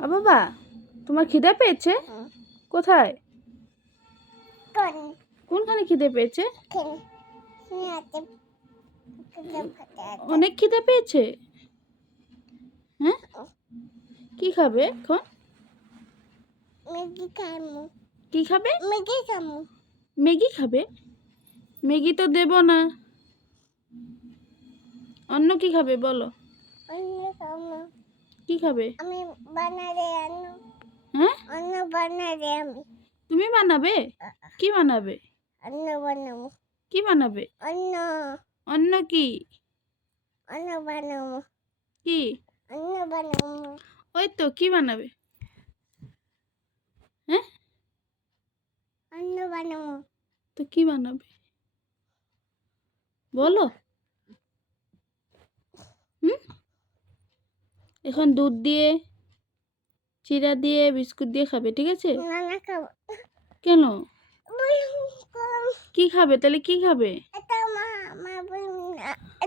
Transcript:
বাবা, তোমার খিদে পেয়েছে? কোথায়? কোনখানে খিদে পেয়েছে? অনেক খিদে পেয়েছে। হ্যাঁ, কি খাবে এখন? কি খাবে? ম্যাগি খাবে? ম্যাগি তো দেব না। অন্য কি খাবে বলো? কি খাবে? হ্যাঁ, তুমি বানাবে? কি বানাবে? কি বানাবে? অন্য কি? কি? ওই তো কি বানাবে? হ্যাঁ, তো কি বানাবে বলো? এখন দুধ দিয়ে, চিড়া দিয়ে, বিস্কুট দিয়ে খাবে, ঠিক আছে? কেন? কি খাবে তাহলে? কি খাবে?